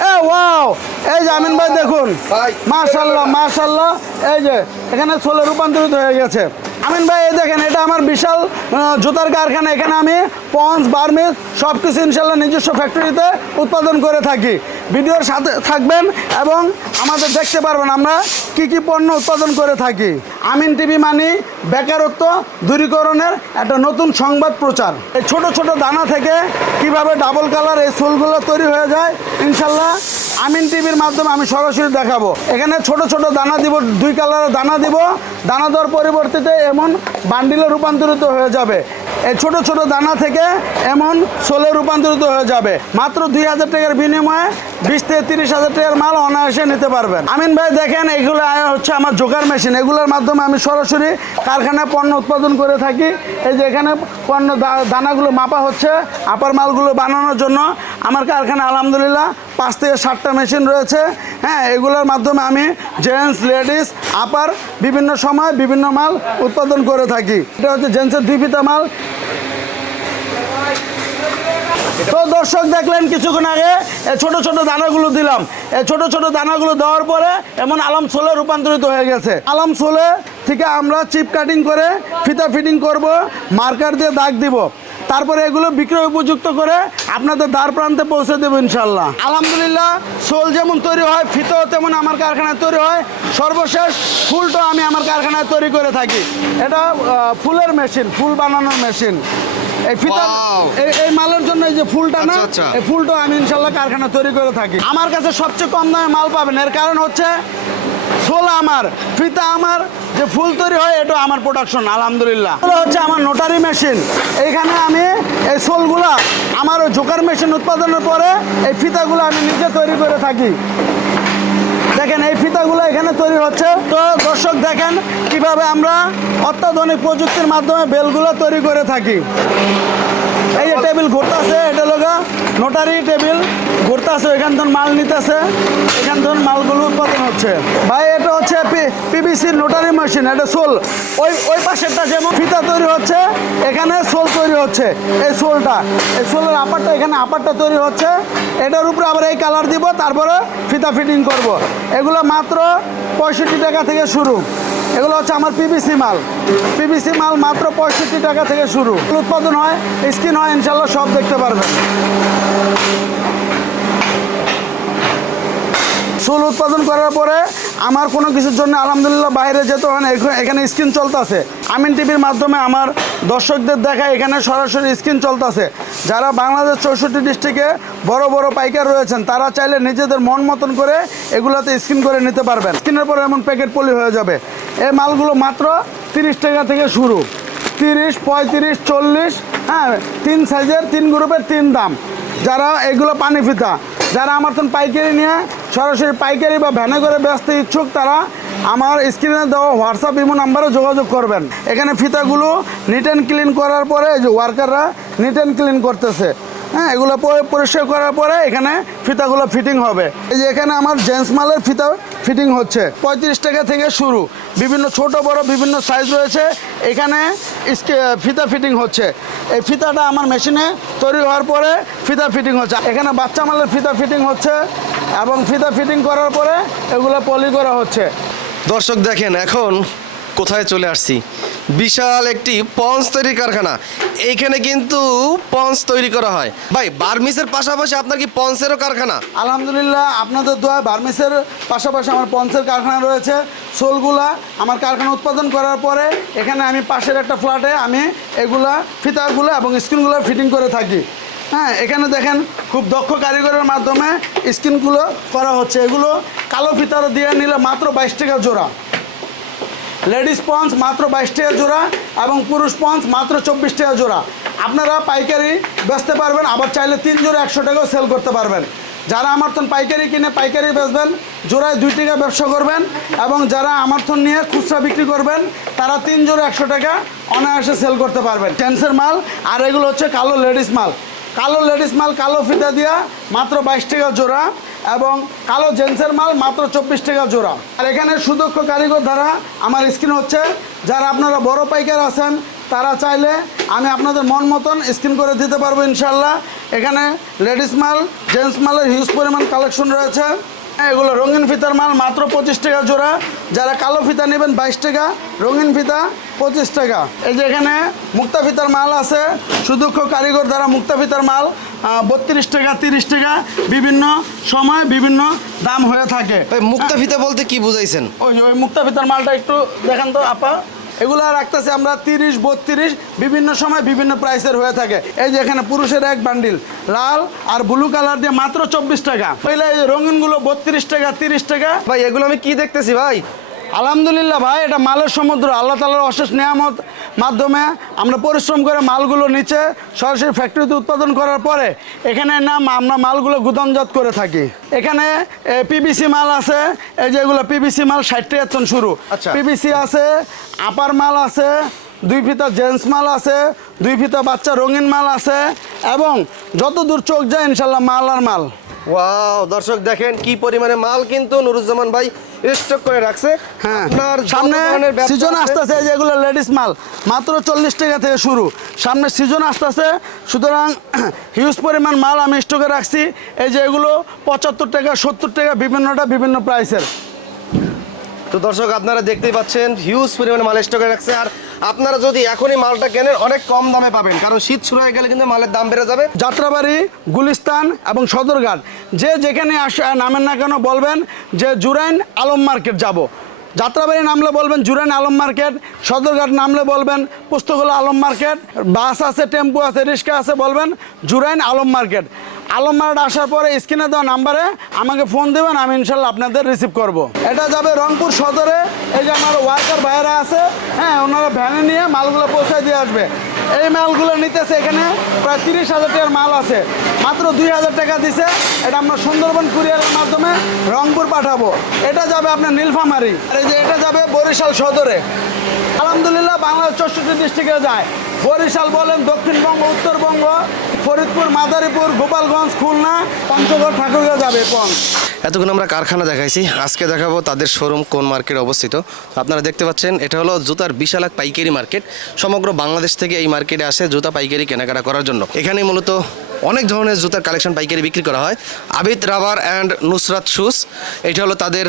এ wow! এই যে আমিন ভাই দেখুন। ভাই। মাশাল্লাহ মাশাল্লাহ। এই যে এখানে ছোলে রূপান্তরিত হয়ে গেছে। আমিন ভাই দেখেন, এটা আমার বিশাল জুতার কারখানা। এখানে আমি পঞ্চ বার্মিস সব কিছু ইনশাল্লাহ নিজস্ব ফ্যাক্টরিতে উৎপাদন করে থাকি। ভিডিওর সাথে থাকবেন এবং আমাদের দেখতে পারবেন আমরা কি কি পণ্য উৎপাদন করে থাকি। আমিন টিভি মানি, বেকারত্ব দূরীকরণের একটা নতুন সংবাদ প্রচার। এই ছোট ছোট দানা থেকে কীভাবে ডাবল কালার এই ফুলগুলো তৈরি হয়ে যায়, ইনশাল্লাহ আমিন টিভির মাধ্যমে আমি সরাসরি দেখাবো। এখানে ছোট ছোট দানা দিব, দুই কালারের দানা দিব। দানা দেওয়ার পরিবর্তিতে এমন বান্ডিলে রূপান্তরিত হয়ে যাবে। এই ছোট ছোট দানা থেকে এমন সোলে রূপান্তরিত হয়ে যাবে। মাত্র দুই হাজার টাকার বিনিময়ে বিশ থেকে তিরিশ হাজার টাকার মাল অনায়াসে নিতে পারবেন। আমিন ভাই, দেখেন এগুলো হচ্ছে আমার জোকার মেশিন। এগুলোর মাধ্যমে আমি সরাসরি কারখানায় পণ্য উৎপাদন করে থাকি। এই যে এখানে পণ্য দানাগুলো মাপা হচ্ছে আপার মালগুলো বানানোর জন্য। আমার কারখানা আলহামদুলিল্লাহ পাঁচ থেকে ষাটটা মেশিন রয়েছে। হ্যাঁ এগুলোর মাধ্যমে আমি জেন্টস লেডিস আপার বিভিন্ন সময় বিভিন্ন মাল উৎপাদন করে থাকি। এটা হচ্ছে জেন্টসের দুই পিতা মাল। তো দর্শক দেখলেন, কিছুক্ষণ আগে ছোট ছোট দানাগুলো দিলাম। ছোট ছোট দানাগুলো দেওয়ার পরে এমন আলম সোলে রূপান্তরিত হয়ে গেছে। আলম সোলে থেকে আমরা চিপ কাটিং করে ফিতা ফিটিং করব মার্কার দিয়ে দাগ দিব। তারপরে এগুলো বিক্রয় উপযুক্ত করে আপনাদের দ্বার প্রান্তে পৌঁছে দেবো ইনশাল্লাহ আলহামদুলিল্লাহ সোল যেমন তৈরি হয় ফিতাও তেমন আমার কারখানায় তৈরি হয়। সর্বশেষ ফুলটা আমি আমার কারখানায় তৈরি করে থাকি। এটা ফুলের মেশিন ফুল বানানোর মেশিন। এই ফিতা এই এই মালের জন্য এই যে ফুলটা না আচ্ছা, আচ্ছা। এই ফুলটা আমি ইনশাল্লাহ কারখানা তৈরি করে থাকি। আমার কাছে সবচেয়ে কম দামে মাল পাবেন। এর কারণ হচ্ছে সোল আমার, ফিতা আমার, যে ফুল তৈরি হয় এটা আমার প্রোডাকশন আলহামদুলিল্লাহ। এগুলো হচ্ছে আমার নোটারি মেশিন এইখানে আমি এই সোলগুলা আমার ওই জোকার মেশিন উৎপাদনের পরে এই ফিতাগুলো আমি নিজে তৈরি করে থাকি। দেখেন, এই ফিতাগুলো এখানে তৈরি হচ্ছে। তো দর্শক দেখেন কীভাবে আমরা অত্যাধুনিক প্রযুক্তির মাধ্যমে বেলগুলো তৈরি করে থাকি। এই যে টেবিল ঘুরতেছে, এটা লগা নোটারি টেবিল ঘুরতেছে, এখান থেকে মাল নিতেছে, এখান থেকে মালগুলো উৎপাদন হচ্ছে। ভাই, এটা হচ্ছে পিবিসির নোটারি মেশিন এটা সোল। ওই ওই পাশেরটা যেমন ফিতা তৈরি হচ্ছে, এখানে সোল তৈরি হচ্ছে, এই সোলটা। এই সোলের আপারটা এখানে আপারটা তৈরি হচ্ছে। এটার উপরে আবার এই কালার দিব, তারপরে ফিতা ফিটিং করব। এগুলো মাত্র পঁয়ষট্টি টাকা থেকে শুরু। এগুলো হচ্ছে আমার পিবিসি মাল। পিবিসি মাল মাত্র পঁয়ষট্টি টাকা থেকে শুরু। উৎপাদন হয় স্কিন হয়, ইনশাল্লাহ সব দেখতে পারবেন। চুল উৎপাদন করার পরে আমার কোনো কিছুর জন্য আলহামদুলিল্লাহ বাইরে যেতে হয় না। এখ- এখানে স্ক্রিন চলতেছে। আমিন টিভির মাধ্যমে আমার দর্শকদের দেখা এখানে সরাসরি স্ক্রিন চলতেছে। যারা বাংলাদেশ চৌষট্টি ডিস্ট্রিক্টে বড় বড় পাইকার রয়েছেন, তারা চাইলে নিজেদের মন মতন করে এগুলাতে স্ক্রিন করে নিতে পারবেন। স্ক্রিনের পরে এমন প্যাকেট পলি হয়ে যাবে। এই মালগুলো মাত্র তিরিশ টাকা থেকে শুরু। তিরিশ, পঁয়ত্রিশ, চল্লিশ হ্যাঁ তিন সাইজের, তিন গ্রুপের তিন দাম। যারা এগুলো পানি ফিতা, যারা আমার তখন পাইকারি নিয়ে সরাসরি পাইকারি বা ভ্যানে করে ব্যস্ত ইচ্ছুক তারা আমার স্ক্রিনে দেওয়া হোয়াটসঅ্যাপ ইমো নাম্বারে যোগাযোগ করবেন। এখানে ফিতাগুলো নিট অ্যান্ড ক্লিন করার পরে যে ওয়ার্কাররা নিট অ্যান্ড ক্লিন করতেছে। হ্যাঁ এগুলো পরে- পরিষ্কার করার পরে এখানে ফিতাগুলো ফিটিং হবে। এই যে এখানে আমার জেন্টস মালের ফিতা ফিটিং হচ্ছে। পঁয়ত্রিশ টাকা থেকে শুরু। বিভিন্ন ছোট, বড়, বিভিন্ন সাইজ রয়েছে। এখানে ফিতা ফিটিং হচ্ছে। এই ফিতাটা আমার মেশিনে তৈরি হওয়ার পরে ফিতা ফিটিং হচ্ছে। এখানে বাচ্চা মালের ফিতা ফিটিং হচ্ছে। এবং ফিতা ফিটিং করার পরে এগুলো পলি করা হচ্ছে। দর্শক দেখেন এখন কোথায় চলে আসছি? বিশাল একটি পঞ্চ তৈরির কারখানা। এইখানে কিন্তু পঞ্চ তৈরি করা হয়। ভাই বার্মিসের পাশাপাশি আপনার কি পঞ্চেরও কারখানা? আলহামদুলিল্লাহ আপনাদের দোয়া বার্মিসের পাশাপাশি আমার পঞ্চের কারখানা রয়েছে সোলগুলা আমার কারখানা উৎপাদন করার পরে এখানে আমি পাশের একটা ফ্ল্যাটে আমি এগুলা ফিতাগুলো এবং স্ক্রিনগুলো ফিটিং করে থাকি। হ্যাঁ এখানে দেখেন খুব দক্ষ কারিগরের মাধ্যমে স্ক্রিনগুলো করা হচ্ছে। এগুলো কালো ফিতারও দিয়ে নিলে মাত্র বাইশ টাকা জোড়া। লেডিস পঞ্চ মাত্র বাইশ টাকা জোড়া এবং পুরুষ পঞ্চ মাত্র চব্বিশ টাকা জোড়া। আপনারা পাইকারি বেচতে পারবেন, আবার চাইলে তিন জোড়া একশো টাকাও সেল করতে পারবেন। যারা আমার তখন পাইকারি কিনে পাইকারি বেচবেন, জোড়ায় দুই টাকা ব্যবসা করবেন এবং যারা আমার তখন নিয়ে খুচরা বিক্রি করবেন, তারা তিন জোড়া একশো টাকা অনায়াসে সেল করতে পারবেন। টেন্সের মাল, আর এগুলো হচ্ছে কালো লেডিস মাল। কালো লেডিস মাল, কালো ফিতা দিয়া, মাত্র বাইশ টাকা জোড়া এবং কালো জেন্সের মাল, মাত্র চব্বিশ টাকা জোড়া। আর এখানে সুদক্ষ কারিগর দ্বারা আমার স্ক্রিন হচ্ছে। যারা আপনারা বড় পাইকার আছেন, তারা চাইলে আমি আপনাদের মন মতন স্ক্রিন করে দিতে পারব ইনশাল্লাহ এখানে লেডিস মাল, জেন্টস মালের হিউজ পরিমাণ কালেকশন রয়েছে। এগুলো রঙিন ফিতার মাল মাত্র পঁচিশ টাকা জোড়া। যারা কালো ফিতা নেবেন বাইশ টাকা রঙিন ফিতা পঁচিশ টাকা। এই যে এখানে মুক্তা ফিতার মাল আছে সুদক্ষ কারিগর দ্বারা মুক্তা ফিতার মাল বত্রিশ টাকা তিরিশ টাকা বিভিন্ন সময় বিভিন্ন দাম হয়ে থাকে। মুক্তা ফিতা বলতে কি বুঝাইছেন? ওই ওই মুক্তা ফিতার মালটা একটু দেখান তো আপা। এগুলো রাখতেছে আমরা তিরিশ, বত্রিশ, বিভিন্ন সময় বিভিন্ন প্রাইসের হয়ে থাকে। এই যে এখানে পুরুষের এক বান্ডিল লাল আর ব্লু কালার দিয়ে মাত্র চব্বিশ টাকা। এই রঙিনগুলো বত্রিশ টাকা, তিরিশ টাকা। ভাই, এগুলো আমি কি দেখতেছি ভাই? আলহামদুলিল্লাহ ভাই এটা মালের সমুদ্র আল্লাহ তালার অশেষ নিয়ামত মাধ্যমে আমরা পরিশ্রম করে মালগুলো নিচে সরাসরি ফ্যাক্টরিতে উৎপাদন করার পরে এখানে নাম আমরা মালগুলো গুদামজাত করে থাকি। এখানে পিবিসি মাল আছে এই যে এগুলো পিবিসি মাল ষাট টাকা শুরু। আচ্ছা। পিবিসি আছে আপার মাল আছে দুই ফিতা জেন্টস মাল আছে দুই ফিতা বাচ্চা রঙিন মাল আছে এবং যত দূর চোখ যায় ইনশাল্লাহ মাল আর মাল। ওয়াও দর্শক দেখেন কি পরিমাণে মাল কিন্তু নুরুজ্জামান ভাই স্টক করে রাখছে। হ্যাঁ সামনে সিজন আসতেছে এই যেগুলো লেডিস মাল মাত্র চল্লিশ টাকা থেকে শুরু। সামনে সিজন আসতেছে সুতরাং হিউজ পরিমাণ মাল আমি স্টকে রাখছি। এই যে এগুলো পঁচাত্তর টাকা সত্তর টাকা বিভিন্নটা বিভিন্ন প্রাইসের তো দর্শক, আপনারা দেখতেই পাচ্ছেন হিউজ পরিমাণে মাল স্টকে রাখছে। আর আপনারা যদি এখনই মালটা কেনেন, অনেক কম দামে পাবেন। কারণ শীত শুরু হয়ে গেলে কিন্তু মালের দাম বেড়ে যাবে। যাত্রাবাড়ি, গুলিস্তান এবং সদরঘাট, যে যেখানে আস নামেন না কেন বলবেন যে জুরাইন আলম মার্কেট যাব। যাত্রাবাড়ি নামলে বলবেন জুরাইন আলম মার্কেট, সদরঘাট নামলে বলবেন পুস্তকলা আলম মার্কেট, বাস আছে, টেম্পু আছে, রিক্সা আছে, বলবেন জুরাইন আলম মার্কেট। আলম মার্কেট আসার পরে স্ক্রিনে দেওয়া নাম্বারে আমাকে ফোন দেবেন, আমি ইনশাল্লাহ আপনাদের রিসিভ করব। এটা যাবে রংপুর সদরে, এই যে আমার ওয়ার্কার ভাইয়েরা আছে হ্যাঁ ওনারা ভ্যানে নিয়ে মালগুলো পৌঁছায় দিয়ে আসবে। এই মালগুলো নিতেছে এখানে প্রায় তিরিশ হাজার টাকার মাল আছে। মাত্র দুই হাজার টাকা দিছে, এটা আমরা সুন্দরবন কুরিয়ারের মাধ্যমে রংপুর পাঠাবো। এটা যাবে আপনার নীলফামারি। আর এই যে এটা যাবে বরিশাল সদরে। আলহামদুলিল্লাহ বাংলাদেশ চৌষট্টি ডিস্ট্রিক্টে যায়। বরিশাল বলেন দক্ষিণবঙ্গ, উত্তরবঙ্গ ফরিদপুর, মাদারীপুর, গোপালগঞ্জ, খুলনা পঞ্চগড় ঠাকুরগাঁও যাবে পঞ্চ এতক্ষণ আমরা কারখানা দেখাইছি। আজকে দেখাবো তাদের শোরুম কোন মার্কেটে অবস্থিত। আপনারা দেখতে পাচ্ছেন, এটা হলো জুতার বিশাল এক পাইকারি মার্কেট সমগ্র বাংলাদেশ থেকে এই মার্কেটে আসে জুতা পাইকারি কেনাকাটা করার জন্য। এখানে মূলত অনেক ধরনের জুতার কালেকশন পাইকারি বিক্রি করা হয়। Abid rubber and Nusrat shoes এটা হলো তাদের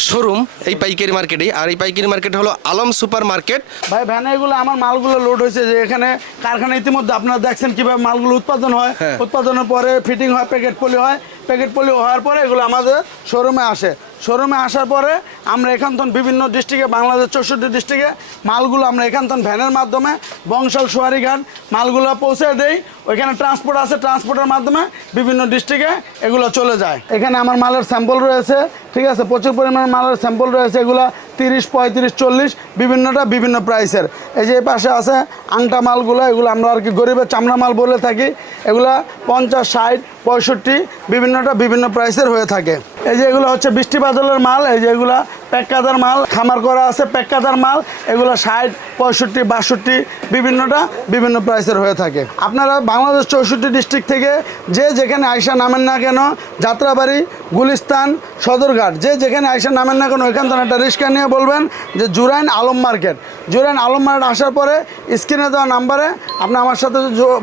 শোরুম এই পাইকারি মার্কেটেই আর এই পাইকারি মার্কেট হলো আলম সুপার মার্কেট ভাই ভ্যানে এগুলো আমার মালগুলো লোড হয়েছে যে এখানে কারখানা ইতিমধ্যে আপনারা দেখছেন কীভাবে মালগুলো উৎপাদন হয়। হ্যাঁ। উৎপাদনের পরে ফিটিং হয় প্যাকেট পলি হয়। প্যাকেট পলি হওয়ার পরে এগুলো আমাদের শোরুমে আসে। শোরুমে আসার পরে আমরা এখান থেকে বিভিন্ন ডিস্ট্রিক্টে বাংলাদেশ চৌষট্টি ডিস্ট্রিক্টে মালগুলো আমরা এখান থেকে ভ্যানের মাধ্যমে, বংশাল সোয়ারিঘাট মালগুলো পৌঁছে দেই। ওইখানে ট্রান্সপোর্ট আছে ট্রান্সপোর্টের মাধ্যমে বিভিন্ন ডিস্ট্রিক্টে এগুলো চলে যায়। এখানে আমার মালের স্যাম্পল রয়েছে, ঠিক আছে? প্রচুর পরিমাণে মালের স্যাম্পল রয়েছে, এগুলো তিরিশ, পঁয়ত্রিশ, চল্লিশ, বিভিন্নটা, বিভিন্ন প্রাইসের এই যে পাশে আছে আংটা মালগুলো, এগুলো আমরা আর কি গরিবের চামড়া মাল বলে থাকি। এগুলা পঞ্চাশ, ষাট পঁয়ষট্টি, বিভিন্নটা বিভিন্ন প্রাইসের হয়ে থাকে। এই যে এগুলো হচ্ছে বৃষ্টি বাদলের মাল, এই যে এগুলা প্যাক্কাদার মাল, খামার করা আছে প্যাক্কাদার মাল, এগুলো ষাট, পঁয়ষট্টি, বাষট্টি, বিভিন্নটা, বিভিন্ন প্রাইসের হয়ে থাকে। আপনারা বাংলাদেশ চৌষট্টি ডিস্ট্রিক্ট থেকে যে যেখানে আয়সা নামেন না কেন, যাত্রাবাড়ি, গুলিস্তান, সদরঘাট, যে যেখানে আয়সা নামেন না কেন, ওইখান থেকে একটা রিক্সা নিয়ে বলবেন যে জুরাইন আলম মার্কেট। জুরাইন আলম মার্কেট আসার পরে স্ক্রিনে দেওয়া নাম্বারে আপনি আমার সাথে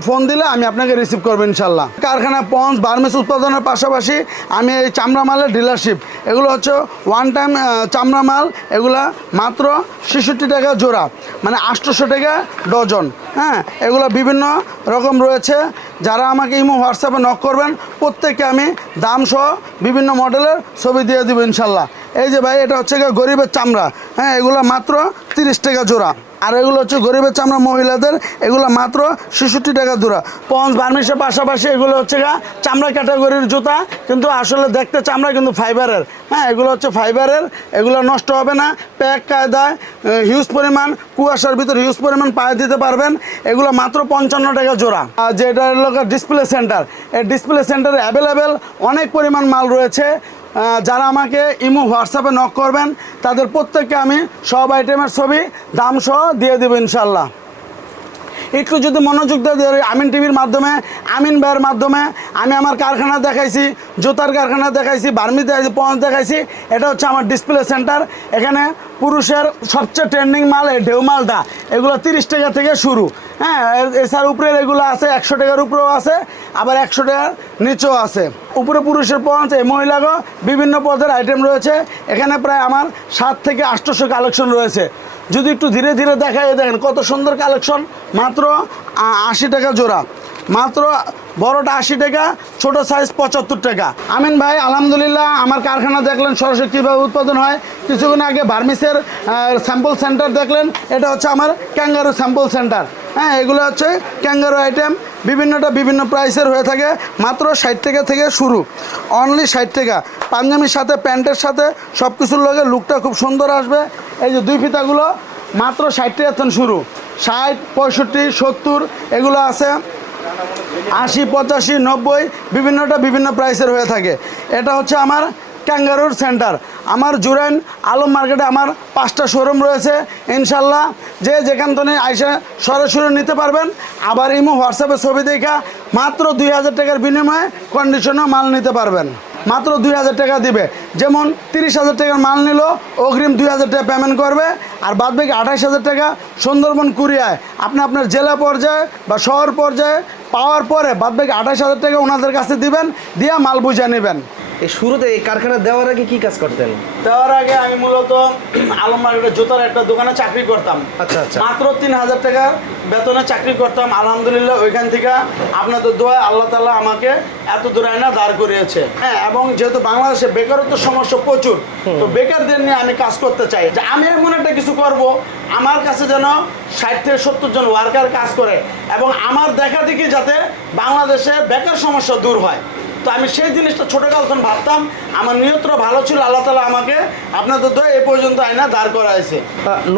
ফোন দিলে আমি আপনাকে রিসিভ করব ইনশাল্লাহ কারখানা, পঞ্চ বার্মিস উৎপাদনের পাশাপাশি আমি এই চামড়া মালের ডিলারশিপ এগুলো হচ্ছে ওয়ান টাইম চামড়া মাল, এগুলা মাত্র ছেষট্টি টাকা জোড়া মানে আটশোশো টাকা ডজন। হ্যাঁ এগুলো বিভিন্ন রকম রয়েছে। যারা আমাকে ইমো, হোয়াটসঅ্যাপে নক করবেন, প্রত্যেককে আমি দামসহ বিভিন্ন মডেলের ছবি দিয়ে দেবো ইনশাল্লাহ। এই যে ভাই, এটা হচ্ছে গরিবের চামড়া। হ্যাঁ এগুলো মাত্র তিরিশ টাকা জোড়া। আর এগুলো হচ্ছে গরিবের চামড়া মহিলাদের, এগুলো মাত্র ছেষট্টি টাকা জোড়া। পঞ্চ বার্মিশের পাশাপাশি এগুলো হচ্ছে গা চামড়া ক্যাটাগরির জুতা, কিন্তু আসলে দেখতে চামড়া কিন্তু ফাইবারের। হ্যাঁ এগুলো হচ্ছে ফাইবারের, এগুলো নষ্ট হবে না। প্যাক কায়দায় হিউজ পরিমাণ, কুয়াশার ভিতর হিউজ পরিমাণ পায়ে দিতে পারবেন। এগুলো মাত্র পঞ্চান্ন টাকা জোড়া। আর যেটা হলো ডিসপ্লে সেন্টার এই ডিসপ্লে সেন্টারে অ্যাভেলেবেল অনেক পরিমাণ মাল রয়েছে। যারা আমাকে ইমো, হোয়াটসঅ্যাপে নক করবেন, তাদের প্রত্যেককে আমি সব আইটেমের ছবি দামসহ দিয়ে দেবো ইনশাল্লাহ একটু যদি মনোযোগ দিয়ে আমিন টিভির মাধ্যমে, আমিন ভাইয়ের মাধ্যমে, আমি আমার কারখানা দেখাইছি, জুতার কারখানা দেখাইছি, বার্মি দেখাইছি, পঞ্চ দেখাইছি, এটা হচ্ছে আমার ডিসপ্লে সেন্টার এখানে পুরুষের সবচেয়ে ট্রেন্ডিং মাল ঢেউ মালটা। এগুলো তিরিশ টাকা থেকে শুরু। হ্যাঁ এছাড়া উপরের এগুলো আছে, একশো টাকার উপরেও আছে, আবার একশো টাকার নিচেও আছে। উপরে পুরুষের পঞ্চ, এই মহিলাগো বিভিন্ন পদের আইটেম রয়েছে। এখানে প্রায় আমার সাত থেকে আটশোশো কালেকশন রয়েছে। যদি একটু ধীরে ধীরে দেখাই দেখেন কত সুন্দর কালেকশন। মাত্র আশি টাকা জোড়া। মাত্র বড়টা আশি টাকা, ছোট সাইজ পঁচাত্তর টাকা। আমিন ভাই, আলহামদুলিল্লাহ, আমার কারখানা দেখলেন সরাসরি কীভাবে উৎপাদন হয়। কিছুক্ষণ আগে বার্মিসের স্যাম্পল সেন্টার দেখলেন। এটা হচ্ছে আমার ক্যাঙ্গারু স্যাম্পল সেন্টার হ্যাঁ এগুলো হচ্ছে ক্যাঙ্গারু আইটেম। বিভিন্নটা বিভিন্ন প্রাইসের হয়ে থাকে। মাত্র ষাট টাকা থেকে শুরু। অনলি ষাট টাকা। পাঞ্জাবির সাথে, প্যান্টের সাথে সব কিছুর লগে লুকটা খুব সুন্দর আসবে। এই যে দুই ফিতাগুলো মাত্র ষাট টাকা থেকে শুরু। ষাট, পঁয়ষট্টি, সত্তর, এগুলো আছে আশি, পঁচাশি, নব্বই, বিভিন্নটা বিভিন্ন প্রাইসের হয়ে থাকে। এটা হচ্ছে আমার ক্যাঙ্গারুর সেন্টার আমার জুরাইন আলম মার্কেটে আমার পাঁচটা শোরুম রয়েছে। ইনশাল্লাহ যে যেখান থেকে আইসা সরাসরি নিতে পারবেন। আবার ইমো হোয়াটসঅ্যাপে ছবি দেখা মাত্র দুই হাজার টাকার বিনিময়ে কন্ডিশনে মাল নিতে পারবেন। মাত্র দুই হাজার টাকা দিবে। যেমন তিরিশ হাজার টাকার মাল নিল, অগ্রিম দুই হাজার টাকা পেমেন্ট করবে। আর বাদ বাকি আঠাশ হাজার টাকা সুন্দরবন কুরিয়ায়। আপনি আপনার জেলা পর্যায়ে বা শহর পর্যায়ে পাওয়ার পরে বাদ বাকি আঠাশ হাজার টাকা ওনাদের কাছে দিবেন, দিয়ে মাল বুঝে নেবেন। এই শুরুতে এই কারখানা দেওয়ার আগে কি কাজ করতেন? দেওয়ার আগে আমি মূলত আলম মার্কেটের জুতার একটা দোকানে চাকরি করতাম। আচ্ছা আচ্ছা। মাত্র তিন হাজার টাকার বেতনে চাকরি করতাম। আলহামদুলিল্লাহ ওইখান থেকে আপনাদের দোয়া আল্লাহ তালা আমাকে এত দূর আয়না দাঁড় করিয়েছে। হ্যাঁ এবং যেহেতু বাংলাদেশে বেকারত্ব সমস্যা প্রচুর তো বেকারদের নিয়ে আমি কাজ করতে চাই। যে আমি এমন একটা কিছু করব আমার কাছে যেন ষাট থেকে সত্তর জন ওয়ার্কার কাজ করে এবং আমার দেখা দেখি যাতে বাংলাদেশে বেকার সমস্যা দূর হয়। তো আমি সেই জিনিসটা ছোটোকাল তখন ভাবতাম আমার নিয়তটা ভালো ছিল আল্লাহ তালা আমাকে আপনাদের দোয়া এ পর্যন্ত আয়না দাঁড় করাইছে।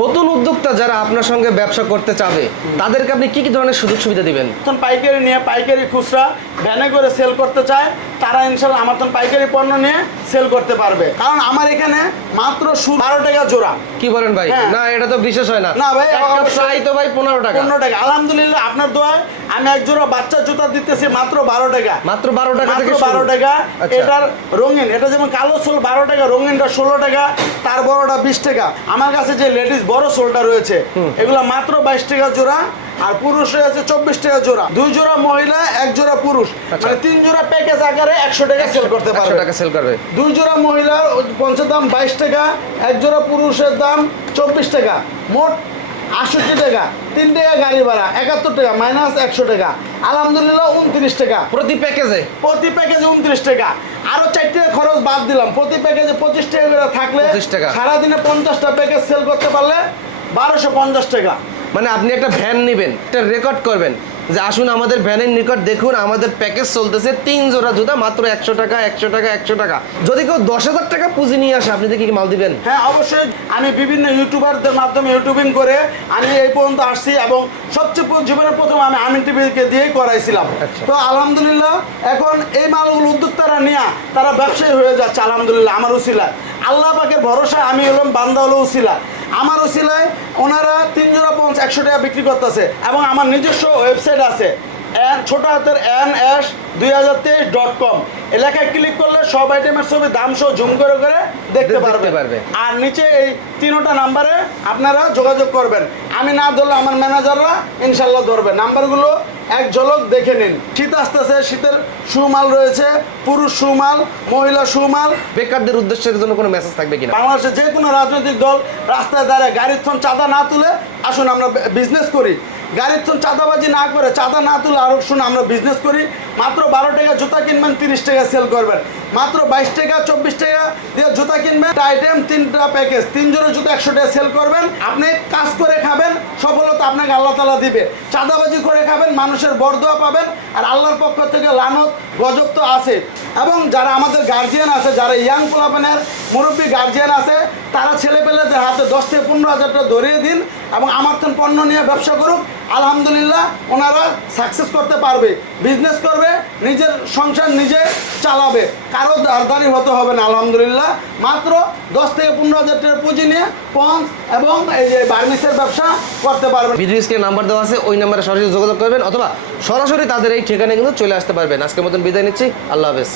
নতুন উদ্যোক্তা যারা আপনার সঙ্গে ব্যবসা করতে চাবে তাদেরকে আপনি কি কি ধরনের সুযোগ সুবিধা দিবেন? তখন পাইকারি নিয়ে পাইকারি খুচরা ভ্যানে করে সেল করতে চায় তারা ইনশাল্লাহ আমার তখন পাইকারি পণ্য নিয়ে সেল করতে পারবে। কারণ আমার এখানে মাত্র বারো টাকা জোড়া। কি বলেন ভাই? হ্যাঁ। না এটা তো বিশেষ হয় না। না ভাই। ফ্রাই তো ভাই পনেরো টাকা। পনেরো টাকা। আলহামদুলিল্লাহ আপনার দোয়ায় আমি এক জোড়া বাচ্চা জুতা দিতেছি মাত্র বারো টাকা। মাত্র বারো টাকা মাত্র বারো টাকা। আচ্ছা। এটার রঙিন এটা যেমন কালো সোল বারো টাকা রঙিনটা ষোলো টাকা তার বড়টা বিশ টাকা। আমার কাছে যে লেডিস বড় সোলটা রয়েছে এগুলো মাত্র বাইশ টাকা জোড়া। আর পুরুষ রয়েছে চব্বিশ টাকা জোড়া। দুই জোড়া মহিলা এক জোড়া পুরুষ। আচ্ছা। মানে তিন জোড়া প্যাকেজ আকারে একশো টাকা সেল করতে পারবে। টাকা সেল করবে। দুই জোড়া মহিলার পঞ্চের দাম বাইশ টাকা এক জোড়া পুরুষের দাম চব্বিশ টাকা। মোট আটষট্টি টাকা। তিন টাকা গাড়ি ভাড়া একাত্তর টাকা মাইনাস একশো টাকা। আলহামদুলিল্লাহ উনত্রিশ টাকা। প্রতি প্যাকেজে প্রতি প্যাকেজে উনত্রিশ টাকা। আরও চারটে খরচ বাদ দিলাম। প্রতি প্যাকেজে পঁচিশ টাকা করে থাকলে 25 টাকা। সারাদিনে পঞ্চাশটা প্যাকেজ সেল করতে পারলে বারোশো পঞ্চাশ টাকা। মানে আপনি একটা ভ্যান নেবেন একটা রেকর্ড করবেন যে আসুন আমাদের ভ্যানের নিকট দেখুন আমাদের প্যাকেজ চলতেছে তিন জোড়া জুতা মাত্র একশো টাকা একশো টাকা একশো টাকা। যদি কেউ দশ হাজার টাকা পুঁজি নিয়ে আসে আপনি দেখি কি মাল দিবেন? হ্যাঁ অবশ্যই। আমি বিভিন্ন ইউটিউবারদের মাধ্যমে ইউটিউবিং করে আমি এই পর্যন্ত আসছি এবং সবচেয়ে জীবনের প্রথম আমি আমিন টিভিকে দিয়েই করাইছিলাম। আচ্ছা। তো আলহামদুলিল্লাহ এখন এই মালগুলো উদ্যোক্তারা নিয়ে তারা ব্যবসায়ী হয়ে যাচ্ছে আলহামদুলিল্লাহ আমার উসিলায়। আল্লাহ পাকের ভরসায় আমি হলাম বান্দা হলো উসিলা আমার উসিলায় ওনারা একশো টাকা বিক্রি করতেছে এবং আমার নিজস্ব ওয়েবসাইট আছে। এন ছোট হাতের এন এস দুই হাজার তেইশ ডট কম এলাকায় ক্লিক করলে সব আইটেমের ছবি দাম সহ জুম করে করে দেখতে পারবে পারবে। আর নিচে এই তিনোটা নাম্বারে আপনারা যোগাযোগ করবেন। আমি না ধরলে আমার ম্যানেজাররা ইনশাল্লাহ ধরবে। নাম্বারগুলো এক ঝলক দেখে নিন। শীত আসতেছে শীতের সুমাল রয়েছে পুরুষ সুমাল মহিলা সুমাল। বেকারদের উদ্দেশ্যের জন্য কোনো মেসেজ থাকবে কিনা? বাংলাদেশের যে কোনো রাজনৈতিক দল রাস্তায় দাঁড়ায় গাড়ির থন চাঁদা না তুলে আসুন আমরা বিজনেস করি। গাড়ির চাঁদাবাজি না করে, চাঁদা না তুলে আরও শুনে আমরা বিজনেস করি। মাত্র বারো টাকা জুতা কিনবেন, তিরিশ টাকা সেল করবেন। মাত্র বাইশ টাকা, চব্বিশ টাকা দিয়ে জুতা কিনবেন। আইটেম তিনটা প্যাকেজ তিন জোড়া জুতা একশো টাকা সেল করবেন। আপনি কাজ করে খাবেন, সফলতা আপনাকে আল্লাহ তালা দিবে। চাঁদাবাজি করে খাবেন, মানুষের বরদোয়া পাবেন, আর আল্লাহর পক্ষ থেকে লানত, গজব তো আছে। এবং যারা আমাদের গার্জিয়ান আছে, যারা ইয়াং পোলাপেনের মুরব্বী গার্জিয়ান আছে, তারা ছেলে পেলেদের হাতে দশ থেকে পনেরো হাজার টাকা ধরিয়ে দিন এবং আমার পণ্য নিয়ে ব্যবসা করুক। আলহামদুলিল্লাহ, ওনারা সাকসেস করতে পারবে। বিজনেস করবে, নিজের সংসার নিজে চালাবে। কারও দারদারি হতে হবে না, আলহামদুলিল্লাহ। মাত্র দশ থেকে পনেরো হাজার টাকা পুঁজি নিয়ে পঞ্চ এবং এই যে বার্মিসের ব্যবসা করতে পারবে। ভিডিও স্ক্রিনে নাম্বার দেওয়া আছে, ওই নাম্বারে সরাসরি যোগাযোগ করবেন অথবা সরাসরি তাদের এই ঠিকানায় কিন্তু চলে আসতে পারবেন। আজকের মতন বিদায় নিচ্ছি, আল্লাহ হাফেজ।